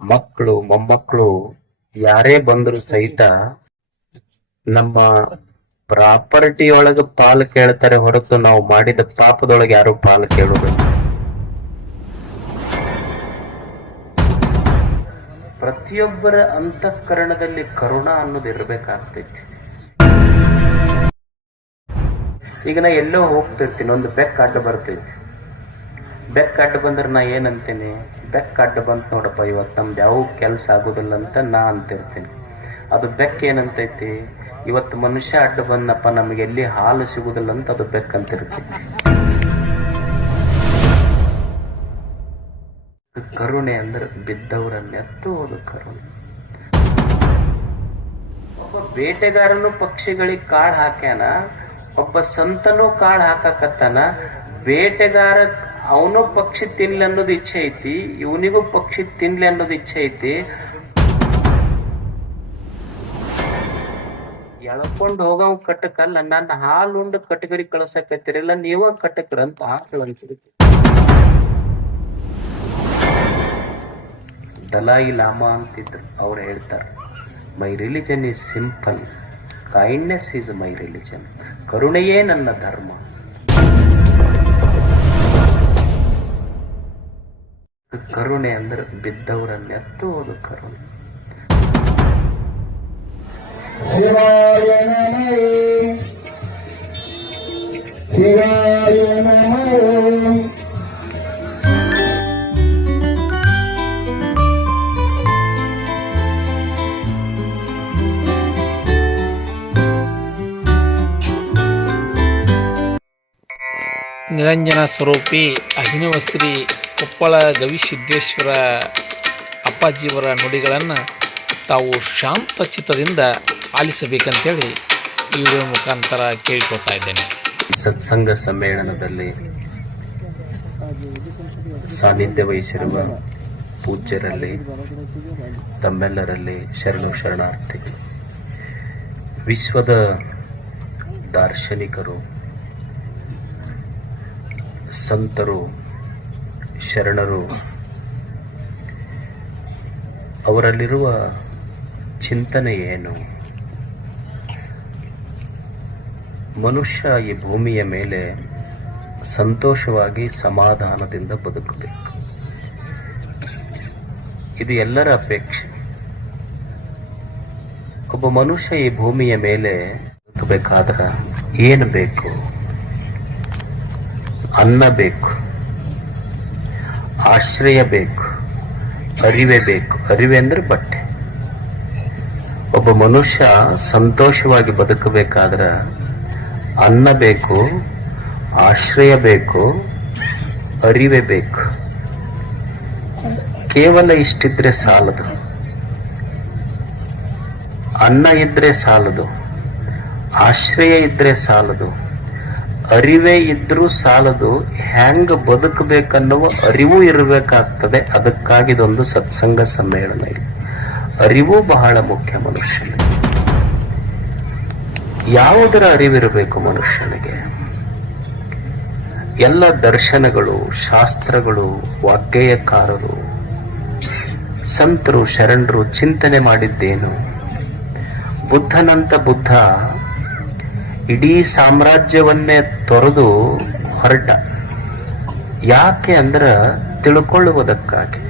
ಮಕ್ಕಳು, ಮೊಮ್ಮಕ್ಕಳು ಯಾರೇ ಬಂದ್ರು ಸಹಿತ ನಮ್ಮ ಪ್ರಾಪರ್ಟಿ ಒಳಗ ಪಾಲು ಕೇಳ್ತಾರೆ ಹೊರತು ನಾವು ಮಾಡಿದ ಪಾಪದೊಳಗೆ ಯಾರು ಪಾಲು ಕೇಳುದು ಪ್ರತಿಯೊಬ್ಬರ ಅಂತಃಕರಣದಲ್ಲಿ ಕರುಣ ಅನ್ನೋದು ಇರ್ಬೇಕಾಗ್ತೈತಿ. ಈಗ ನಾ ಎಲ್ಲೋ ಹೋಗ್ತಿರ್ತೀನಿ, ಒಂದು ಬೆಕ್ಕ ಅಡ್ಡ ಬರ್ತೈತಿ. ಬೆಕ್ಕ ಅಡ್ಡ ಬಂದ್ರೆ ನಾ ಏನಂತೇನೆ? ಬೆಕ್ಕ ಅಡ್ಡ ಬಂತು ನೋಡಪ್ಪ ಇವತ್ತು ನಮ್ದು ಯಾವ ಕೆಲಸ ಆಗೋದಿಲ್ಲ ಅಂತ ನಾ ಅಂತಿರ್ತೀನಿ. ಅದು ಬೆಕ್ಕ ಏನಂತೈತಿ? ಇವತ್ತು ಮನುಷ್ಯ ಅಡ್ಡ ಬಂದಪ್ಪ ನಮಗೆ ಎಲ್ಲಿ ಹಾಲು ಸಿಗುದಿಲ್ಲ ಅಂತ ಅದು ಬೆಕ್ಕ ಅಂತಿರ್ತೈತಿ. ಕರುಣೆ ಅಂದ್ರೆ ಬಿದ್ದವರನ್ನ ಎತ್ತುವುದು ಕರುಣೆ. ಒಬ್ಬ ಬೇಟೆಗಾರನು ಪಕ್ಷಿಗಳಿಗೆ ಕಾಳು ಹಾಕ್ಯಾನ, ಒಬ್ಬ ಸಂತನು ಕಾಳು ಹಾಕಕತ್ತಾನ, ಬೇಟೆಗಾರ ಅವನು ಪಕ್ಷಿ ತಿನ್ಲಿ ಅನ್ನೋದು ಇಚ್ಛೆ ಐತಿ, ಇವನಿಗೂ ಪಕ್ಷಿ ತಿನ್ಲಿ ಅನ್ನೋದು ಇಚ್ಛೆ ಐತಿ. ಎಳ್ಕೊಂಡ್ ಹೋಗವ್ ಕಟ್ಟಕಲ್ಲ ನನ್ನ ಹಾಲು ಉಂಡು ಕಟಗರಿ ಕಳ್ಸಕತ್ತಿರಲ್ಲ, ನೀವ ಕಟ್ಟಕ್ರ ಅಂತ ಆಕಳ ದಲಾಯಿ ಲಾಮಾ ಅಂತಿದ್ರು, ಅವ್ರು ಹೇಳ್ತಾರೆ my religion is simple kindness is my religion ಕರುಣೆಯೇ ನನ್ನ ಧರ್ಮ. ಕರುಣೆ ಅಂದ್ರೆ ಬಿದ್ದವರನ್ನೆತ್ತುವುದು ಕರುಣೆ. ಶಿವಾಯ ನಮಃ. ಶಿವಾಯ ನಮಃ. ನಿರಂಜನ ಸ್ವರೂಪಿ ಅಭಿನವ ಶ್ರೀ ಕೊಪ್ಪಳ ಗವಿಸಿದ್ದೇಶ್ವರ ಅಪ್ಪಾಜಿಯವರ ನುಡಿಗಳನ್ನು ತಾವು ಶಾಂತ ಚಿತ್ತದಿಂದ ಆಲಿಸಬೇಕಂತೇಳಿ ವಿಡಿಯೋ ಮುಖಾಂತರ ಕೇಳಿಕೊಳ್ತಾ ಇದ್ದೇನೆ. ಸತ್ಸಂಗ ಸಮ್ಮೇಳನದಲ್ಲಿ ಸಾನ್ನಿಧ್ಯ ವಹಿಸಿರುವ ಪೂಜ್ಯರಲ್ಲಿ, ತಮ್ಮೆಲ್ಲರಲ್ಲಿ ಶರಣು ಶರಣಾರ್ಥಿ, ವಿಶ್ವದ ದಾರ್ಶನಿಕರು, ಸಂತರು ಶರಣರು, ಅವರಲ್ಲಿರುವ ಚಿಂತನೆ ಏನು? ಮನುಷ್ಯ ಈ ಭೂಮಿಯ ಮೇಲೆ ಸಂತೋಷವಾಗಿ ಸಮಾಧಾನದಿಂದ ಬದುಕಬೇಕು. ಇದು ಎಲ್ಲರ ಅಪೇಕ್ಷೆ. ಒಬ್ಬ ಮನುಷ್ಯ ಈ ಭೂಮಿಯ ಮೇಲೆ ಬದುಕಬೇಕಾದ್ರ ಏನು ಬೇಕು? ಅನ್ನ ಬೇಕು. ಆಶ್ರಯ ಬೇಕು ಅರಿವೆ ಬೇಕು ಅರಿವೆ ಅಂದ್ರೆ ಬಟ್ಟೆ. ಒಬ್ಬ ಮನುಷ್ಯ ಸಂತೋಷವಾಗಿ ಬದುಕಬೇಕಾದ್ರೆ ಅನ್ನ ಬೇಕು, ಆಶ್ರಯ ಬೇಕು, ಅರಿವೆ ಬೇಕು. ಕೇವಲ ಇಷ್ಟಿದ್ರೆ ಸಾಲದು. ಅನ್ನ ಇದ್ರೆ ಸಾಲದು. ಆಶ್ರಯ ಇದ್ರೆ ಸಾಲದು. ಅರಿವೇ ಇದ್ರೂ ಸಾಲದು ಹ್ಯಾಂಗ ಬದುಕಬೇಕನ್ನುವ ಅರಿವು ಇರಬೇಕಾಗ್ತದೆ. ಅದಕ್ಕಾಗಿ ಇದೊಂದು ಸತ್ಸಂಗ ಸಮ್ಮೇಳನ ಇದೆ. ಅರಿವು ಬಹಳ ಮುಖ್ಯ ಮನುಷ್ಯನಿಗೆ. ಯಾವುದರ ಅರಿವಿರಬೇಕು ಮನುಷ್ಯನಿಗೆ? ಎಲ್ಲ ದರ್ಶನಗಳು, ಶಾಸ್ತ್ರಗಳು, ವಾಗ್ಗೇಯಕಾರರು, ಸಂತರು, ಶರಣರು ಚಿಂತನೆ ಮಾಡಿದ್ದೇನು? ಬುದ್ಧನಂತ ಬುದ್ಧ ಇಡೀ ಸಾಮ್ರಾಜ್ಯವನ್ನೇ ತೊರೆದು ಹೊರಟ. ಯಾಕೆ ಅಂದ್ರ ತಿಳ್ಕೊಳ್ಳುವುದಕ್ಕಾಗಿ.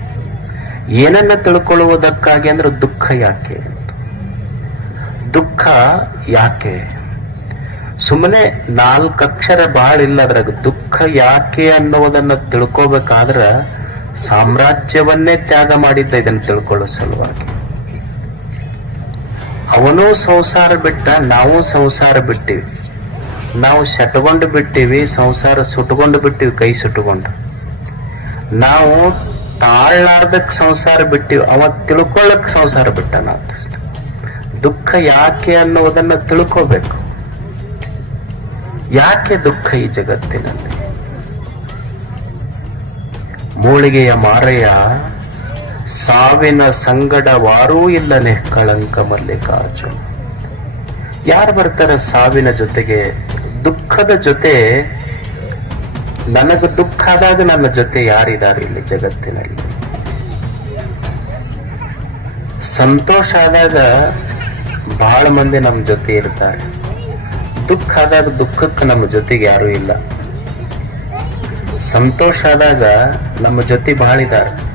ಏನನ್ನ ತಿಳ್ಕೊಳ್ಳುವುದಕ್ಕಾಗಿ ಅಂದ್ರೆ ದುಃಖ ಯಾಕೆ ದುಃಖ ಯಾಕೆ? ಸುಮ್ಮನೆ ನಾಲ್ಕಕ್ಷರ ಬಾಳ ಇಲ್ಲ ಅದ್ರಾಗ ದುಃಖ ಯಾಕೆ ಅನ್ನುವುದನ್ನ ತಿಳ್ಕೋಬೇಕಾದ್ರ ಸಾಮ್ರಾಜ್ಯವನ್ನೇ ತ್ಯಾಗ ಮಾಡಿದ್ದ ಇದನ್ನ ತಿಳ್ಕೊಳ್ಳೋ ಸಲುವಾಗಿ. ಅವನೂ ಸಂಸಾರ ಬಿಟ್ಟ, ನಾವು ಸಂಸಾರ ಬಿಟ್ಟಿವಿ. ನಾವು ಶಟ್ಕೊಂಡು ಬಿಟ್ಟಿವಿ, ಸಂಸಾರ ಸುಟ್ಕೊಂಡು ಬಿಟ್ಟಿವಿ, ಕೈ ಸುಟ್ಟುಕೊಂಡು ನಾವು ತಾಳ್ಲಾರ್ದಕ್ ಸಂಸಾರ ಬಿಟ್ಟಿವಿ, ಅವ ತಿಳ್ಕೊಳ್ಳಕ್ ಸಂಸಾರ ಬಿಟ್ಟ ನಾವು ದುಃಖ ಯಾಕೆ ಅನ್ನೋದನ್ನ ತಿಳ್ಕೋಬೇಕು. ಯಾಕೆ ದುಃಖ ಈ ಜಗತ್ತಿನಲ್ಲಿ? ಮೂಳಿಗೆಯ ಮಾರಯ್ಯ ಸಾವಿನ ಸಂಗಡವಾರೂ ಇಲ್ಲ ಕಳಂಕ ಮಲ್ಲಿಕಾರ್ಜುನ. ಯಾರು ಬರ್ತಾರೆ ಸಾವಿನ ಜೊತೆಗೆ? ದುಃಖದ ಜೊತೆ, ನನಗೆ ದುಃಖ ಆದಾಗ ನನ್ನ ಜೊತೆ ಯಾರಿದ್ದಾರೆ ಇಲ್ಲಿ ಜಗತ್ತಿನಲ್ಲಿ? ಸಂತೋಷ ಆದಾಗ ಬಹಳ ಮಂದಿ ನಮ್ಮ ಜೊತೆ ಇರ್ತಾರೆ. ದುಃಖ ಆದಾಗ ದುಃಖಕ್ಕೆ ನಮ್ಮ ಜೊತೆಗೆ ಯಾರೂ ಇಲ್ಲ. ಸಂತೋಷ ಆದಾಗ ನಮ್ಮ ಜೊತೆ ಬಹಳ ಇದ್ದಾರೆ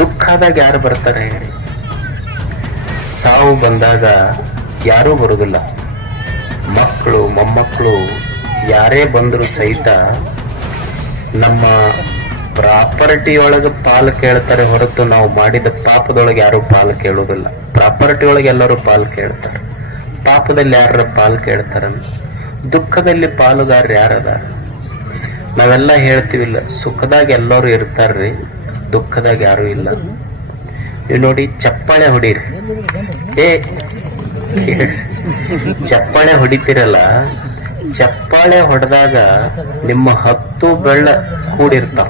ದುಃಖ ಆದಾಗ ಯಾರು ಬರ್ತಾರೆ ಹೇಳಿ? ಸಾವು ಬಂದಾಗ ಯಾರೂ ಬರುವುದಿಲ್ಲ ಮಕ್ಕಳು, ಮೊಮ್ಮಕ್ಕಳು ಯಾರೇ ಬಂದರೂ ಸಹಿತ ನಮ್ಮ ಪ್ರಾಪರ್ಟಿ ಒಳಗೆ ಪಾಲು ಕೇಳ್ತಾರೆ ಹೊರತು ನಾವು ಮಾಡಿದ ಪಾಪದೊಳಗೆ ಯಾರು ಪಾಲು ಕೇಳುವುದಿಲ್ಲ. ಪ್ರಾಪರ್ಟಿ ಒಳಗೆ ಎಲ್ಲರೂ ಪಾಲು ಕೇಳ್ತಾರೆ. ಪಾಪದಲ್ಲಿ ಯಾರ ಪಾಲು ಕೇಳ್ತಾರ ದುಃಖದಲ್ಲಿ ಪಾಲುಗಾರ ಯಾರದ? ನಾವೆಲ್ಲ ಹೇಳ್ತೀವಿಲ್ಲ, ಸುಖದಾಗ ಎಲ್ಲರೂ ಇರ್ತಾರ್ರಿ. ದುಃಖದಾಗ ಯಾರು ಇಲ್ಲ. ಇಲ್ಲಿ ನೋಡಿ ಚಪ್ಪಾಳೆ ಹೊಡೀರಿ. ಏ, ಚಪ್ಪಾಳೆ ಹೊಡಿತೀರಲ್ಲ, ಚಪ್ಪಾಳೆ ಹೊಡೆದಾಗ ನಿಮ್ಮ ಹತ್ತು ಬೆಳ್ಳ ಕೂಡಿರ್ತಾವ.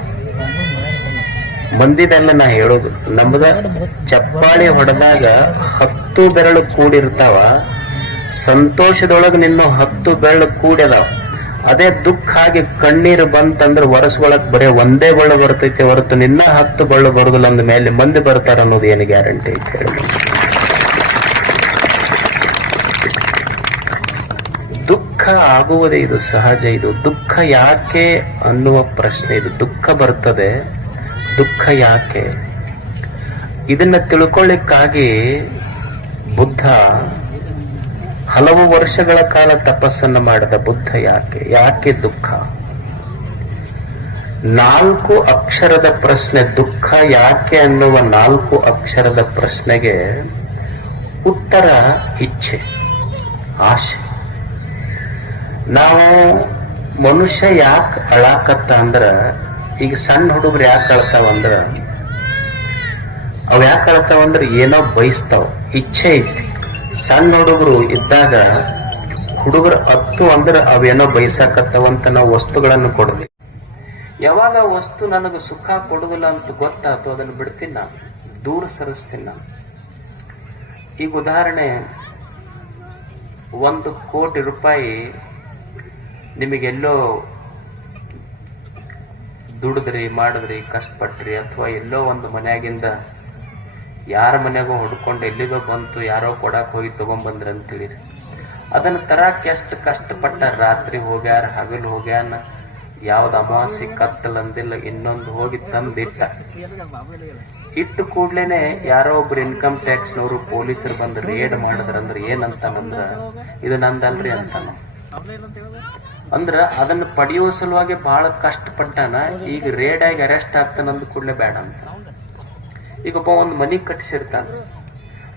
ಮಂದಿದಲ್ಲ ನಾ ಹೇಳೋದು, ನಮ್ದ ಚಪ್ಪಾಳೆ ಹೊಡೆದಾಗ ಹತ್ತು ಬೆರಳು ಕೂಡಿರ್ತಾವ, ಸಂತೋಷದೊಳಗ ನಿನ್ನ ಹತ್ತು ಬೆರಳು ಕೂಡ್ಯದಾವ. ಅದೇ ದುಃಖ ಆಗಿ ಕಣ್ಣೀರು ಬಂತಂದ್ರ ಒರೆಸ್ಕೊಳಕ್ ಬರೀ ಒಂದೇ ಬಳ್ಳು ಬರ್ತೈತೆ ಹೊರತು ನಿನ್ನ ಹತ್ತು ಬಳ್ಳು ಬರುದಿಲ್ಲ ಅಂದ ಮೇಲೆ ಮಂದಿ ಬರ್ತಾರ ಅನ್ನೋದು ಏನು ಗ್ಯಾರಂಟಿ ಐತೆ ದುಃಖ ಆಗುವುದೇ ಇದು ಸಹಜ ಇದು. ದುಃಖ ಯಾಕೆ ಅನ್ನುವ ಪ್ರಶ್ನೆ ಇದು. ದುಃಖ ಬರ್ತದೆ, ದುಃಖ ಯಾಕೆ? ಇದನ್ನ ತಿಳ್ಕೊಳ್ಳಿಕ್ಕಾಗಿ ಬುದ್ಧ ಹಲವು ವರ್ಷಗಳ ಕಾಲ ತಪಸ್ಸನ್ನ ಮಾಡಿದ ಬುದ್ಧ ಯಾಕೆ? ಯಾಕೆ ದುಃಖ? ನಾಲ್ಕು ಅಕ್ಷರದ ಪ್ರಶ್ನೆ ದುಃಖ ಯಾಕೆ ಅನ್ನುವ ನಾಲ್ಕು ಅಕ್ಷರದ ಪ್ರಶ್ನೆಗೆ ಉತ್ತರ ಇಚ್ಛೆ, ಆಶೆ. ನಾವು ಮನುಷ್ಯ ಯಾಕೆ ಅಳಾಕತ್ತ ಅಂದ್ರ, ಈಗ ಸಣ್ಣ ಹುಡುಗರು ಯಾಕೆ ಅಳ್ತಾವ ಅಂದ್ರ, ಅವ್ ಯಾಕೆ ಅಳ್ತಾವ ಅಂದ್ರ ಏನೋ ಬಯಸ್ತಾವ, ಇಚ್ಛೆ ಐತಿ. ಸಣ್ಣ ಹುಡುಗರು ಇದ್ದಾಗ ಹುಡುಗರು ಹತ್ತು ಅಂದ್ರೆ ಅವೇನೋ ಬಯಸಾಕತ್ತವಂತ ನಾವು ವಸ್ತುಗಳನ್ನು ಕೊಡ್ತೀವಿ ಯಾವಾಗ ವಸ್ತು ನನಗೆ ಸುಖ ಕೊಡುವುದಿಲ್ಲ ಅಂತ ಗೊತ್ತಾಯ್ತು ಅದನ್ನು ಬಿಡ್ತೀನಿ? ನಾನು ದೂರ ಸರಿಸ್ತೀನಿ? ನಾನು ಈಗ ಉದಾಹರಣೆ, ಒಂದು ಕೋಟಿ ರೂಪಾಯಿ ನಿಮಗೆಲ್ಲೋ ದುಡಿದ್ರಿ, ಮಾಡಿದ್ರಿ, ಕಷ್ಟಪಟ್ರಿ, ಅಥವಾ ಎಲ್ಲೋ ಒಂದು ಮನ್ಯಾಗಿಂದ ಯಾರ ಮನ್ಯಾಗೋ ಹುಡ್ಕೊಂಡು ಎಲ್ಲಿಗೋ ಬಂತು, ಯಾರೋ ಕೊಡಾಕ್ ಹೋಗಿ ತಗೊಂಬಂದ್ರ ಅಂತೇಳಿ ಅದನ್ನ ತರಾಕ್ ಎಷ್ಟು ಕಷ್ಟಪಟ್ಟ ರಾತ್ರಿ ಹೋಗ್ಯಾರ, ಹಗಲು ಹೋಗ್ಯಾನ, ಯಾವ್ದು ಅಮಾವಾಸ್ಯೆ ಕತ್ತಲ್ ಅಂದಿಲ್ಲ, ಇನ್ನೊಂದು ಹೋಗಿ ತಂದಿಟ್ಟ. ಇಟ್ಟು ಕೂಡ್ಲೇನೆ ಯಾರೋ ಒಬ್ರು ಇನ್ಕಮ್ ಟ್ಯಾಕ್ಸ್ ನವರು ಪೊಲೀಸರು ಬಂದು ರೇಡ್ ಮಾಡಿದ್ರಂದ್ರ ಏನಂತಾನಂದ್ರ ಇದು ನಂದಲ್ರಿ ಅಂತಾನ ಅಂದ್ರ ಅದನ್ನ ಪಡೆಯುವ ಸಲುವಾಗಿ ಬಹಳ ಕಷ್ಟಪಟ್ಟಾನ, ಈಗ ರೇಡ್ ಆಗಿ ಅರೆಸ್ಟ್ ಆಗ್ತಾನಂದ್ ಕೂಡ್ಲೇ ಬೇಡ ಅಂತ. ಈಗ ಒಬ್ಬ ಒಂದು ಮನಿ ಕಟ್ಟಿಸಿರ್ತಾನ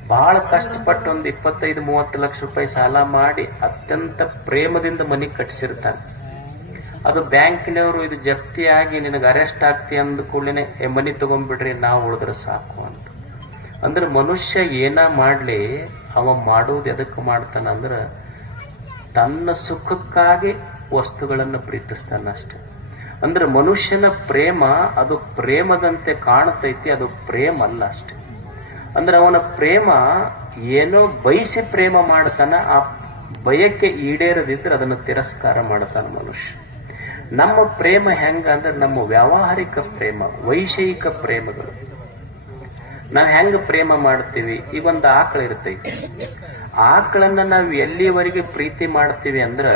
ಬಹಳ ಕಷ್ಟಪಟ್ಟು ಒಂದು ಇಪ್ಪತ್ತೈದು, ಮೂವತ್ತು ಲಕ್ಷ ರೂಪಾಯಿ ಸಾಲ ಮಾಡಿ ಅತ್ಯಂತ ಪ್ರೇಮದಿಂದ ಮನಿ ಕಟ್ಟಿಸಿರ್ತಾನೆ ಅದು ಬ್ಯಾಂಕಿನವರು ಇದು ಜಪ್ತಿಯಾಗಿ ನಿನಗೆ ಅರೆಸ್ಟ್ ಆಗ್ತಿ ಅಂದ ಕೂಡಲೇ ಮನಿ ತಗೊಂಡ್ಬಿಡ್ರಿ, ನಾವು ಉಳಿದ್ರೆ ಸಾಕು ಅಂತ. ಅಂದ್ರೆ ಮನುಷ್ಯ ಏನ ಮಾಡ್ಲಿ, ಅವ ಮಾಡೋದು ಎದಕ್ಕೆ ಮಾಡ್ತಾನ ಅಂದ್ರೆ ತನ್ನ ಸುಖಕ್ಕಾಗಿ ವಸ್ತುಗಳನ್ನು ಪ್ರೀತಿಸ್ತಾನ ಅಷ್ಟೆ. ಅಂದ್ರೆ ಮನುಷ್ಯನ ಪ್ರೇಮ, ಅದು ಪ್ರೇಮದಂತೆ ಕಾಣತೈತಿ, ಅದು ಪ್ರೇಮ ಅಲ್ಲ ಅಷ್ಟೆ. ಅಂದ್ರೆ ಅವನ ಪ್ರೇಮ ಏನೋ ಬಯಸಿ ಪ್ರೇಮ ಮಾಡ್ತಾನ, ಆ ಬಯಕೆ ಈಡೇರದಿದ್ರೆ ಅದನ್ನು ತಿರಸ್ಕಾರ ಮಾಡ್ತಾನ ಮನುಷ್ಯ. ನಮ್ಮ ಪ್ರೇಮ ಹೆಂಗ ಅಂದ್ರೆ ನಮ್ಮ ವ್ಯಾವಹಾರಿಕ ಪ್ರೇಮ, ವೈಷಯಿಕ ಪ್ರೇಮಗಳು. ನಾವು ಹೆಂಗ ಪ್ರೇಮ ಮಾಡ್ತೀವಿ? ಈ ಒಂದು ಆಕಳ ಇರ್ತೈತಿ. ಆಕಳನ್ನ ನಾವು ಎಲ್ಲಿವರೆಗೆ ಪ್ರೀತಿ ಮಾಡ್ತೀವಿ ಅಂದ್ರ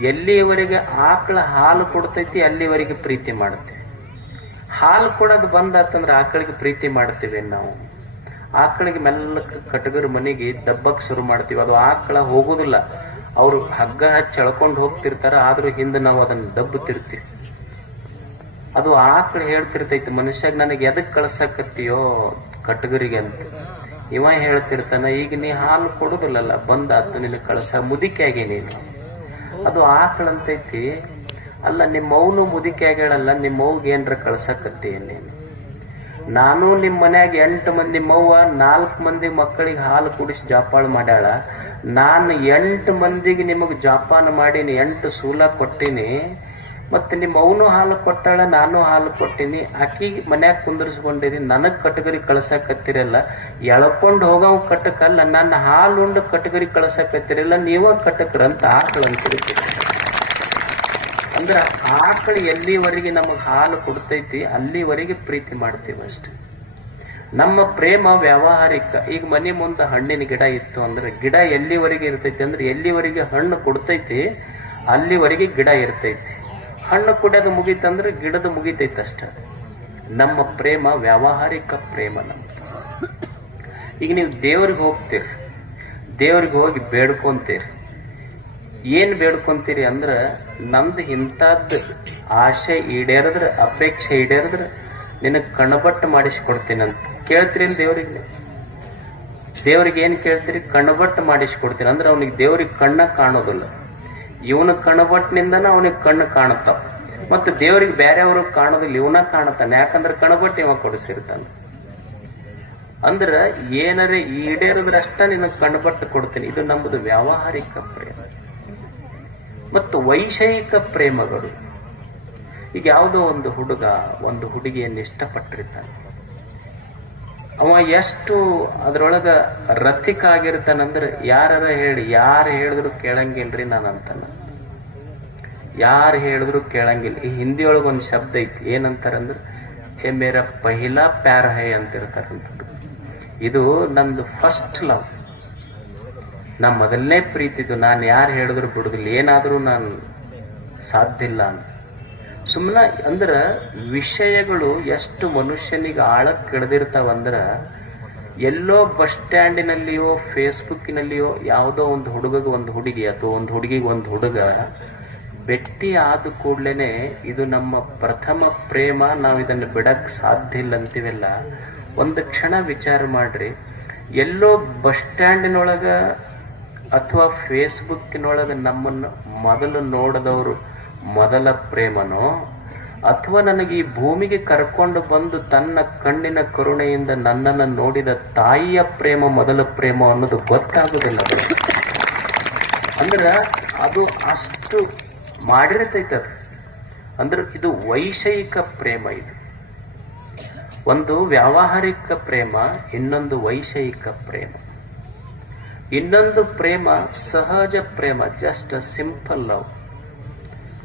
ಎಲ್ಲಿಯವರೆಗೆ ಆಕಳ ಹಾಲು ಕೊಡ್ತೈತಿ, ಅಲ್ಲಿವರೆಗೆ ಪ್ರೀತಿ ಮಾಡುತ್ತೆ. ಹಾಲು ಕೊಡೋದು ಬಂದಾತಂದ್ರೆ ಆಕಳಿಗೆ ಪ್ರೀತಿ ಮಾಡ್ತೀವಿ ನಾವು? ಆಕಳಿಗೆ ಮೆಲ್ಲಕ್ಕೆ ಕಟಗರ ಮನೆಗೆ ದಬ್ಬಕ್ ಶುರು ಮಾಡ್ತೀವಿ. ಅದು ಆಕಳ ಹೋಗುದಿಲ್ಲ. ಅವರು ಹಗ್ಗ ಹಚ್ಚಿ ಹೋಗ್ತಿರ್ತಾರ, ಆದ್ರೂ ಹಿಂದೆ ನಾವು ಅದನ್ನ ದಬ್ಬುತ್ತಿರ್ತೀವಿ ಅದು ಆಕಳ ಹೇಳ್ತಿರ್ತೈತಿ, ಮನುಷ್ಯಾಗ ನನಗೆ ಎದಕ್ ಕಳ್ಸಕತ್ತೀಯೋ ಕಟಗರಿಗೆ ಅಂತ. ಇವ ಹೇಳ್ತಿರ್ತಾನ, ಈಗ ನೀ ಹಾಲು ಕೊಡುದಿಲ್ಲಲ್ಲ, ಬಂದಾತು ನಿನ್ನ ಕಳ್ಸ ಮುದಿಕೆ ಆಗಿ ನೀನು. ಅದು ಆಕಳ ಅಂತೈತಿ ಅಲ್ಲ ನಿಮ್ಮ ಮುದಿಕೆಗಳಲ್ಲ ನಿಮ್ಮವ್ಗೆ ಏನ್ರ ಕಳ್ಸಕತ್ತಿ ನೀನು ನಾನು ನಿಮ್ಮ ಮನ್ಯಾಗ ಎಂಟು ಮಂದಿ ಮವ್ವ, ನಾಲ್ಕು ಮಂದಿ ಮಕ್ಕಳಿಗೆ ಹಾಲು ಕುಡಿಸಿ ಜಾಪಾಳ ಮಾಡ್ಯಾಳ. ನಾನು ಎಂಟು ಮಂದಿಗೆ ನಿಮಗೆ ಜಾಪಾನ ಮಾಡೀನಿ, ಎಂಟು ಸೂಲ ಕೊಟ್ಟಿನಿ. ಮತ್ತೆ ನಿಮ್ಮ ಅವನು ಹಾಲು ಕೊಟ್ಟಾಳ, ನಾನು ಹಾಲು ಕೊಟ್ಟಿನಿ. ಆಕಿಗೆ ಮನ್ಯಾಗ ಕುಂದರ್ಸ್ಕೊಂಡಿರಿ ನನಗೆ ಕಟಗರಿ ಕಳ್ಸಕತ್ತಿರಲ್ಲ. ಎಳ್ಕೊಂಡು ಹೋಗವ್ ಕಟಕಲ್ಲ, ನನ್ನ ಹಾಲು ಉಂಡು ಕಟಗರಿ ಕಳ್ಸಕತ್ತಿರಲ್ಲ. ನೀವ ಕಟಕ್ರಂತ ಆಕಳ ಅಂತಿರ್ತೀರಿ ಅಂದ್ರ ಆಕಳು ಎಲ್ಲಿವರೆಗೆ ನಮಗೆ ಹಾಲು ಕೊಡ್ತೈತಿ, ಅಲ್ಲಿವರೆಗೆ ಪ್ರೀತಿ ಮಾಡ್ತೀವಿ ಅಷ್ಟೆ. ನಮ್ಮ ಪ್ರೇಮ ವ್ಯಾವಹಾರಿಕ. ಈಗ ಮನೆ ಮುಂದೆ ಹಣ್ಣಿನ ಗಿಡ ಇತ್ತು ಅಂದ್ರೆ, ಗಿಡ ಎಲ್ಲಿವರೆಗೆ ಇರ್ತೈತಿ ಅಂದ್ರೆ, ಎಲ್ಲಿವರೆಗೆ ಹಣ್ಣು ಕೊಡ್ತೈತಿ, ಅಲ್ಲಿವರೆಗೆ ಗಿಡ ಇರ್ತೈತಿ. ಹಣ್ಣು ಕುಡಿಯೋದು ಮುಗೀತಂದ್ರೆ ಗಿಡದ ಮುಗೀತೈತಷ್ಟ ನಮ್ಮ ಪ್ರೇಮ ವ್ಯಾವಹಾರಿಕ ಪ್ರೇಮ ನಮ್ದು. ಈಗ ನೀವು ದೇವ್ರಿಗೆ ಹೋಗ್ತೀರಿ. ದೇವ್ರಿಗೆ ಹೋಗಿ ಬೇಡ್ಕೊಂತೀರಿ. ಏನು ಬೇಡ್ಕೊಂತೀರಿ ಅಂದ್ರೆ ನಮ್ದು ಇಂಥದ್ದು ಆಸೆ ಈಡೇರಿದ್ರೆ, ಅಪೇಕ್ಷೆ ಈಡೇರಿದ್ರೆ ನಿನಗೆ ಕಣಬಟ್ಟು ಮಾಡಿಸ್ಕೊಡ್ತೀನಿ ಅಂತ ಕೇಳ್ತೀರಿ ದೇವ್ರಿಗೆ? ದೇವ್ರಿಗೆ ಏನು ಕೇಳ್ತೀರಿ? ಕಣಬಟ್ಟು ಮಾಡಿಸ್ಕೊಡ್ತೀನಿ. ಅಂದ್ರೆ ಅವನಿಗೆ ದೇವ್ರಿಗೆ ಕಣ್ಣ ಕಾಣೋದಿಲ್ಲ. ಇವನ ಕಣಬಟ್ಟಿನಿಂದನ ಅವನಿಗೆ ಕಣ್ಣು ಕಾಣುತ್ತಾವ. ಮತ್ತು ದೇವರಿಗೆ ಬೇರೆಯವ್ರಿಗೆ ಕಾಣೋದಿಲ್ಲ ಇವನ ಕಾಣುತ್ತಾನೆ. ಯಾಕಂದ್ರೆ ಕಣಬಟ್ಟು ಇವ ಕೊಡಿಸಿರ್ತಾನೆ. ಅಂದ್ರ ಏನಾರ ಈಡೇರಿದ್ರಷ್ಟ ನಿನಗೆ ಕಣಬಟ್ಟು ಕೊಡ್ತೀನಿ. ಇದು ನಮ್ಮದು ವ್ಯಾವಹಾರಿಕ ಪ್ರೇಮ. ಮತ್ತು ವೈಷಯಿಕ ಪ್ರೇಮಗಳು. ಈಗ ಯಾವುದೋ ಒಂದು ಹುಡುಗ ಒಂದು ಹುಡುಗಿಯನ್ನು ಇಷ್ಟಪಟ್ಟಿರ್ತಾನೆ. ಅವ ಎಷ್ಟು ಅದ್ರೊಳಗ ರಥಿಕ ಆಗಿರ್ತಾನಂದ್ರ ಯಾರ ಹೇಳಿ, ಯಾರು ಹೇಳಿದ್ರು ಕೇಳಂಗಿಲ್ರಿ ನಾನು ಅಂತಾನ ಯಾರು ಹೇಳಿದ್ರು ಕೇಳಂಗಿಲ್ಲ. ಈ ಹಿಂದಿ ಒಳಗ ಒಂದು ಶಬ್ದ ಐತಿ, ಏನಂತಾರಂದ್ರ ಏ ಮೇರ ಪಹಿಲಾ ಪ್ಯಾರ ಹೈ ಅಂತಿರ್ತಾರಂತ ಇದು ನಂದು ಫಸ್ಟ್ ಲವ್ ನಾ ಮೊದಲನೇ ಪ್ರೀತಿದು, ನಾನು ಯಾರು ಹೇಳಿದ್ರು ಬಿಡುದಿಲ್ಲ. ಏನಾದರೂ ನಾನು ಸಾಧ್ಯ ಇಲ್ಲ ಅಂತ. ಸುಮ್ಮನ ಅಂದ್ರ ವಿಷಯಗಳು ಎಷ್ಟು ಮನುಷ್ಯನಿಗೆ ಆಳಕ್ಕೆ ಕಡ್ದಿರ್ತಾವಂದ್ರ ಎಲ್ಲೋ ಬಸ್ ಸ್ಟ್ಯಾಂಡಿನಲ್ಲಿಯೋ, ಫೇಸ್ಬುಕ್ಕಿನಲ್ಲಿಯೋ ಯಾವುದೋ ಒಂದು ಹುಡುಗಗೆ ಒಂದು ಹುಡುಗಿ ಅಥವಾ ಒಂದು ಹುಡುಗಿಗೆ ಒಂದು ಹುಡುಗ ಬೆಟ್ಟಿ ಆದ ಕೂಡ್ಲೇನೆ ಇದು ನಮ್ಮ ಪ್ರಥಮ ಪ್ರೇಮ, ನಾವು ಇದನ್ನು ಬಿಡಕ್ ಸಾಧ್ಯ ಇಲ್ಲ ಅಂತೀವಲ್ಲ. ಒಂದು ಕ್ಷಣ ವಿಚಾರ ಮಾಡ್ರಿ. ಎಲ್ಲೋ ಬಸ್ ಸ್ಟ್ಯಾಂಡಿನೊಳಗ ಅಥವಾ ಫೇಸ್ಬುಕ್ಕಿನೊಳಗ ನಮ್ಮನ್ನು ಮೊದಲು ನೋಡದವರು ಮೊದಲ ಪ್ರೇಮನೋ? ಅಥವಾ ನನಗೆ ಈ ಭೂಮಿಗೆ ಕರ್ಕೊಂಡು ಬಂದು ತನ್ನ ಕಣ್ಣಿನ ಕರುಣೆಯಿಂದ ನನ್ನನ್ನು ನೋಡಿದ ತಾಯಿಯ ಪ್ರೇಮ, ಮೊದಲ ಪ್ರೇಮ ಅನ್ನೋದು ಗೊತ್ತಾಗುದಿಲ್ಲ ಅಂದ್ರೆ ಅದು ಅಷ್ಟು ಮಾಡಿರ್ತೈತೆ ಅದು. ಅಂದ್ರೆ ಇದು ವೈಷಯಿಕ ಪ್ರೇಮ ಇದು. ಒಂದು ವ್ಯಾವಹಾರಿಕ ಪ್ರೇಮ, ಇನ್ನೊಂದು ವೈಷಯಿಕ ಪ್ರೇಮ. ಇನ್ನೊಂದು ಪ್ರೇಮ ಸಹಜ ಪ್ರೇಮ just simple love